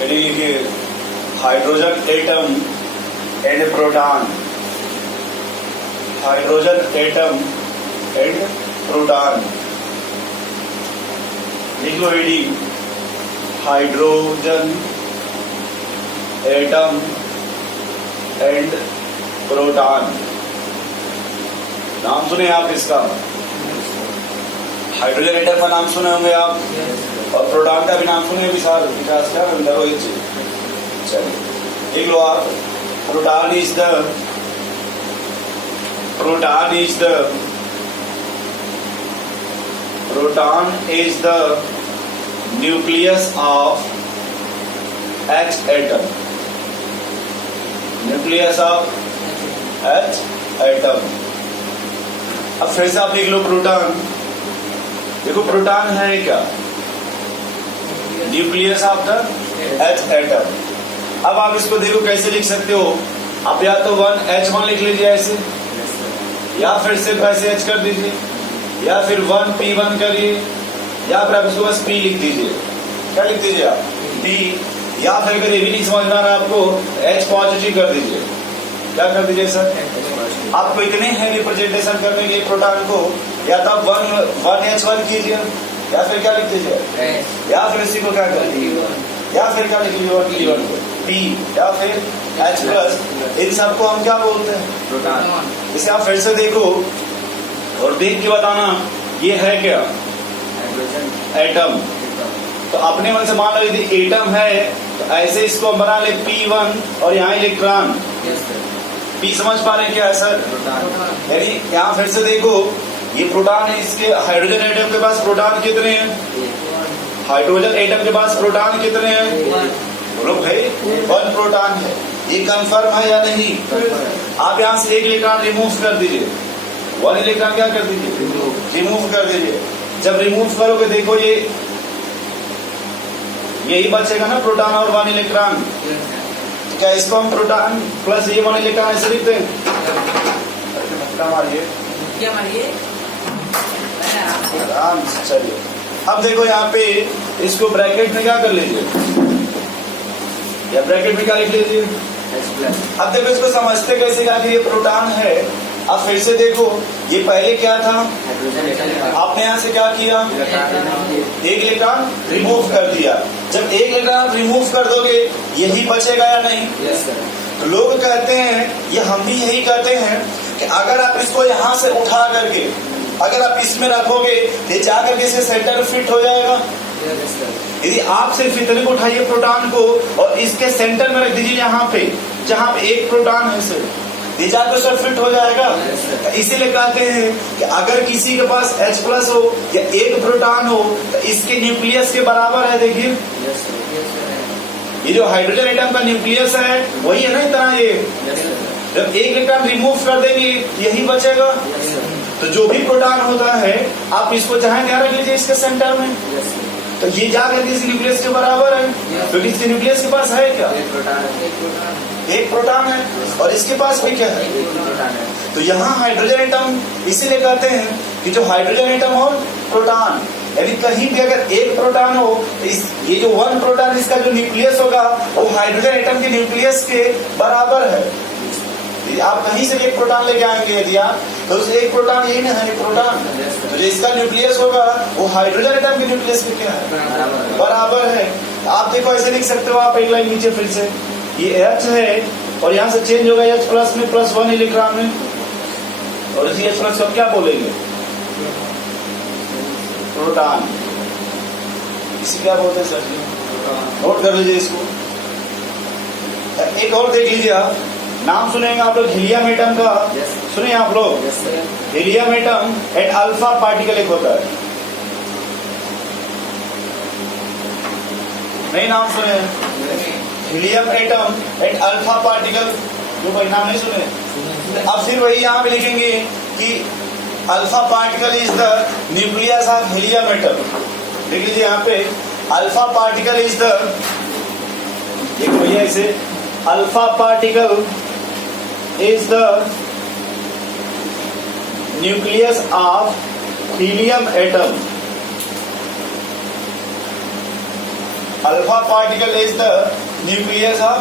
लिखिए hydrogen atom and proton, hydrogen atom and proton. लिख लो एडी, हाइड्रोजन एटम एंड प्रोटॉन। नाम सुने आप इसका, हाइड्रोजन एटम का नाम सुने होंगे आप, और प्रोटॉन का भी नाम सुने विशाल विकास का रोहित जी। चलिए देख लो आप, proton is the nucleus of H atom, nucleus of H atom. अब फिर से आप देख लो प्रोटॉन, देखो प्रोटॉन है क्या, nucleus of the H atom. अब आप इसको देखो कैसे लिख सकते हो आप, या तो 1H1 लिख लीजिए ऐसे, या फिर सिर्फ ऐसे H कर दीजिए, या फिर 1P1 करिए, या फिर आप इसको बस P लिख दीजिए। क्या लिख दीजिए आप, P, या फिर अगर ये भी नहीं समझ में आ रहा आपको, H पॉजिटिव कर दीजिए। क्या कर दीजिए सर, आपको इतने हैं रिप्रेजेंटेशन करने के लिए प्रोटॉन को, या तो 1H1 कीजिए, या फिर क्या लिख दीजिए, या फिर इसी को क्या कर दीजिए, या फिर क्या लिख लीजिए P, या फिर H प्लस। इन सबको हम क्या बोलते हैं, प्रोटॉन। इसे आप फिर से देखो और देख के बताना ये है क्या, एटम। तो अपने मन से मान लो यदि एटम है तो ऐसे इसको हम बना ले P1 और यहाँ इलेक्ट्रॉन P, समझ पा रहे हैं क्या है सर, यानी यहाँ फिर से देखो ये प्रोटॉन है, इसके हाइड्रोजन एटम के पास प्रोटॉन कितने हैं, हाइड्रोजन एटम के पास प्रोटॉन कितने हैं, बोलो भाई 1 प्रोटॉन है। ये कंफर्म है या नहीं, आप यहाँ से एक इलेक्ट्रॉन रिमूव कर दीजिए, 1 इलेक्ट्रॉन क्या कर दीजिए, रिमूव कर दीजिए। जब रिमूव करोगे देखो ये यही बचेगा ना, प्रोटॉन और 1 इलेक्ट्रॉन। क्या इसको हम प्रोटॉन प्लस ये 1 इलेक्ट्रॉन ऐसे लिखते हैं, आराम से। चलिए अब देखो यहाँ पे इसको ब्रैकेट में क्या कर लीजिए, या ब्रैकेट में क्या लिख लीजिए, अब देखो इसको समझते कैसे का कि ये प्रोटॉन है। अब फिर से देखो ये पहले क्या था, आपने यहाँ से क्या किया, एक इलेक्ट्रॉन रिमूव कर दिया। जब एक इलेक्ट्रॉन रिमूव कर दोगे यही बचेगा या नहीं, तो लोग कहते हैं, ये हम भी यही कहते हैं कि अगर आप इसको यहाँ से उठा करके अगर आप इसमें रखोगे ये जा करके इसके सेंटर में फिट हो जाएगा। यदि आप सिर्फ इतने को उठाइए प्रोटॉन को और इसके सेंटर में रख दीजिए यहाँ पे जहाँ पे एक प्रोटॉन है सिर्फ, ये जाकर सर फिट हो जाएगा। इसीलिए कहते हैं कि अगर किसी के पास H प्लस हो या एक प्रोटॉन हो तो इसके न्यूक्लियस के बराबर है। देखिए ये जो हाइड्रोजन एटम का न्यूक्लियस है वही है ना इतना, ये जब एक इलेक्ट्रॉन रिमूव कर देंगे यही बचेगा। तो जो भी प्रोटॉन होता है आप इसको जहां ध्यान रख लीजिए इसके सेंटर में, तो ये जाकर इस न्यूक्लियस के बराबर है, क्योंकि इसके न्यूक्लियस के पास है क्या, एक प्रोटॉन है, और इसके पास भी क्या है, तो यहाँ हाइड्रोजन एटम इसीलिए कहते हैं कि जो हाइड्रोजन एटम और प्रोटॉन, यानी कहीं भी अगर एक प्रोटॉन हो इस ये जो 1 प्रोटॉन इसका जो न्यूक्लियस होगा वो हाइड्रोजन एटम के न्यूक्लियस के बराबर है। आप कहीं से भी एक प्रोटॉन लेके आएंगे यदि आप, तो उस एक प्रोटॉन यही ना है, एक प्रोटॉन तो जो इसका न्यूक्लियस होगा वो हाइड्रोजन एटम के न्यूक्लियस के क्या है, बराबर है। आप देखो ऐसे लिख सकते हो आप, एक लाइन नीचे फिर से ये H है और यहाँ से चेंज होगा H प्लस में प्लस 1 इलेक्ट्रॉन में, और इसी H प्लस को क्या बोलेंगे, प्रोटॉन। इसी क्या बोलते हैं सर, नोट कर लीजिए इसको। एक और देख लीजिए आप, नाम सुनेंगे आप लोग हीलियम एटम का, सुनिए आप लोग, helium atom and alpha particle एक होता है, नहीं नाम सुने, helium atom and alpha particle, जो भाई नाम नहीं सुने। अब फिर वही यहाँ पे लिखेंगे कि alpha particle is the nucleus of helium atom. देख लीजिए यहाँ पे अल्फा पार्टिकल इज द, देखो भैया इसे, alpha particle is the nucleus of helium atom, alpha particle is the nucleus of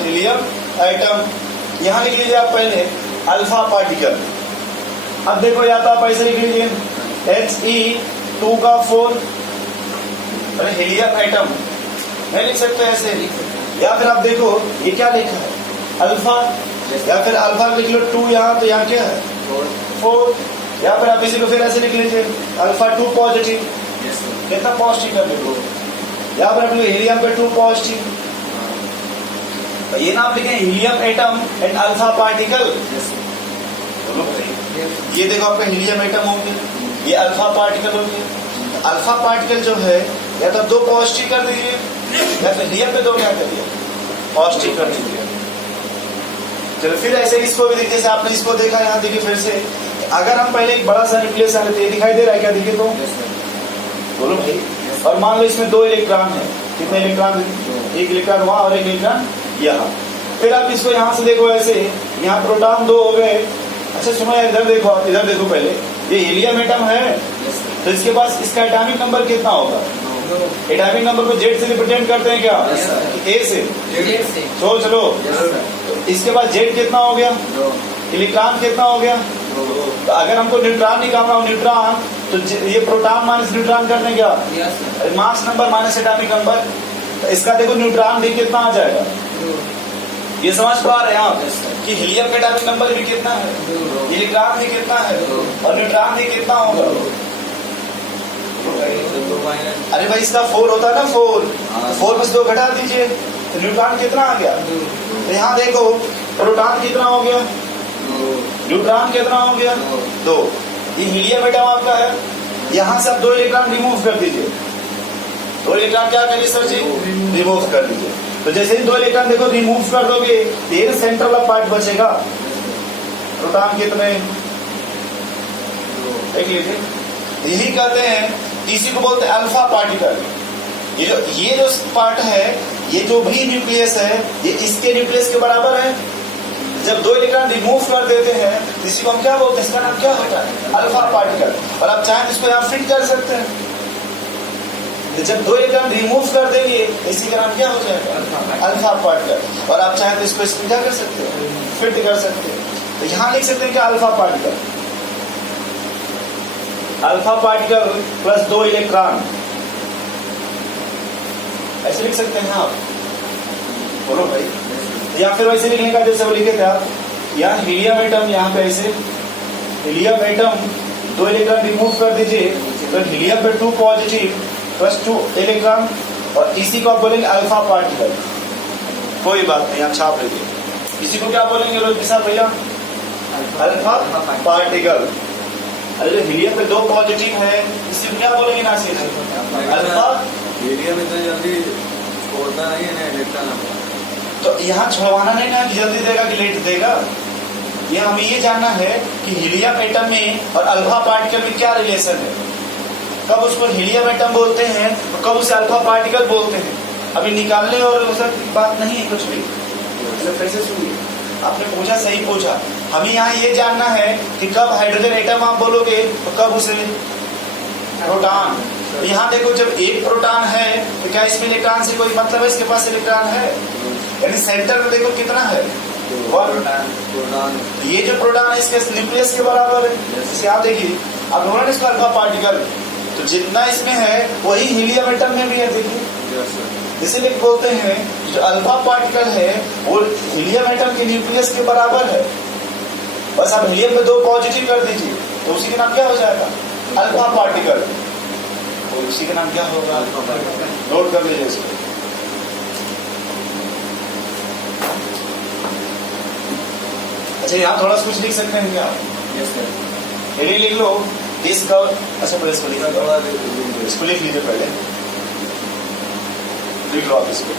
helium atom. यहां लिख लीजिए आप पहले अल्फा पार्टिकल। अब देखो या तो आप ऐसे लिख लीजिए He2 अरे हीलियम एटम नहीं लिख सकते ऐसे, या फिर आप देखो ये क्या लिखा है अल्फा, या फिर अल्फा लिख लो 2 यहाँ, तो यहाँ क्या है 4, या फिर आप इसी को फिर ऐसे लिख लीजिए अल्फा 2 पॉजिटिव, कितना पॉजिटिव कर देखो, या फिर आप हीलियम पे 2 पॉजिटिव। ये नाम लिखे helium atom and alpha particle. ये देखो आपका हीलियम एटम हो गया, ये अल्फा पार्टिकल हो गया। अल्फा पार्टिकल जो है या तो 2 पॉजिटिव कर दीजिए, या फिर हीलियम पे 2 क्या कर दिया पॉजिटिव कर दीजिए। चलो फिर ऐसे इसको भी देखिए, जैसे आपने इसको देखा यहाँ देखिए फिर से, अगर हम पहले एक बड़ा सा न्यूक्लियस लेते दिखाई दे रहा है क्या, देखिए तो बोलो भाई। और मान लो इसमें 2 इलेक्ट्रॉन है, कितने इलेक्ट्रॉन, एक इलेक्ट्रॉन वहां और एक इलेक्ट्रॉन यहाँ। फिर आप इसको यहाँ से देखो ऐसे, यहाँ प्रोटॉन 2 हो गए। अच्छा सुनो इधर देखो, आप इधर देखो पहले, ये हीलियम एटम है तो इसके पास इसका एटॉमिक नंबर कितना होगा, एटॉमिक नंबर को जेड से रिप्रेजेंट करते हैं क्या, ए से, सोच लो। तो इसके पास जेड कितना हो गया, इलेक्ट्रॉन कितना हो गया। तो अगर हमको न्यूट्रॉन निकालना हो, न्यूट्रॉन तो ये प्रोटॉन माइनस न्यूट्रॉन करने क्या, mass number minus atomic number. तो इसका देखो न्यूट्रॉन भी कितना आ जाएगा, ये समझ पा रहे हैं आप कि हीलियम का एटॉमिक नंबर भी कितना है, इलेक्ट्रॉन भी कितना है, और न्यूट्रॉन भी कितना होगा। अरे भाई इसका 4 होता है ना, 4 में से 2 घटा दीजिए तो न्यूट्रॉन कितना आ गया। तो यहाँ देखो प्रोटॉन कितना हो गया, न्यूट्रॉन कितना हो गया 2। ये हीलियम एटम आपका है, यहाँ से आप 2 इलेक्ट्रॉन रिमूव कर दीजिए। 2 इलेक्ट्रॉन क्या करिए सर जी, रिमूव कर दीजिए। तो जैसे ही 2 इलेक्ट्रॉन देखो रिमूव कर दोगे, ये सेंटर वाला पार्ट बचेगा। प्रोटॉन कितने देख लीजिए, यही कहते हैं, इसी को बोलते हैं अल्फा पार्टिकल। ये जो पार्ट है, ये जो भी न्यूक्लियस है, ये इसके न्यूक्लियस के बराबर है। जब 2 इलेक्ट्रॉन रिमूव कर देते हैं तो इसी को हम क्या बोलते हैं, इसका नाम क्या होता है, अल्फा पार्टिकल। और आप चाहें इसको यहाँ फिट कर सकते हैं। जब 2 इलेक्ट्रॉन रिमूव कर देंगे इसी का नाम क्या हो जाएगा, अल्फा पार्टिकल। और आप चाहें तो इसको क्या कर सकते हैं, फिट कर सकते हैं। तो यहाँ लिख सकते हैं कि alpha particle, alpha particle plus 2 electron, ऐसे लिख सकते हैं आप, बोलो भाई। या फिर वैसे लिखने का जैसे वो लिखे थे आप, यहाँ हीलियम एटम, यहाँ पे ऐसे हीलियम एटम 2 इलेक्ट्रॉन रिमूव कर दीजिए तो हीलियम पे 2 पॉजिटिव प्लस 2 इलेक्ट्रॉन, और इसी को आप बोलेंगे अल्फा पार्टिकल। कोई बात नहीं, आप छाप लीजिए। इसी को क्या बोलेंगे रोज के साथ भैया, अल्फा पार्टिकल। अरे जो हीलियम पे 2 पॉजिटिव है, इसी को क्या बोलेंगे नासिर, अल्फा। हीलियम इतना जल्दी छोड़ता नहीं है ना इलेक्ट्रॉन, तो यहाँ छुड़वाना नहीं ना कि जल्दी देगा कि लेट देगा। ये हमें ये जानना है कि हीलियम एटम में और अल्फा पार्टिकल में क्या रिलेशन है, कब उसको हीलियम एटम बोलते हैं और कब उसे अल्फा पार्टिकल बोलते हैं। अभी निकालने और बात नहीं है कुछ भी। कैसे सुनिए, आपने पूछा, सही पूछा। हमें यहाँ ये जानना है कि कब हाइड्रोजन एटम आप बोलोगे तो कब उसे प्रोटॉन। तो यहाँ देखो जब एक प्रोटॉन है तो क्या इसमें इलेक्ट्रॉन से कोई मतलब है, इसके पास इलेक्ट्रॉन है, यानी सेंटर में देखो कितना है 1। ये जो प्रोटॉन है इसके न्यूक्लियस के बराबर है। जैसे आप देखिए, आप बोला इसका अल्फा पार्टिकल, तो जितना इसमें है वही हीलियम एटम में भी है। देखिए इसीलिए बोलते हैं जो अल्फा पार्टिकल है वो हीलियम एटम के न्यूक्लियस के बराबर है। बस आप हीलियम में 2 पॉजिटिव कर दीजिए तो उसी के नाम क्या हो जाएगा, अल्फा पार्टिकल। तो उसी का नाम क्या होगा, नोट कर लीजिए इसको। अच्छा यहाँ थोड़ा सा कुछ लिख सकते हैं क्या, हेडिंग लिख लो इसका। अच्छा पहले इसको लिख लो, इसको लिख लीजिए, पहले लिख लो आप इसको।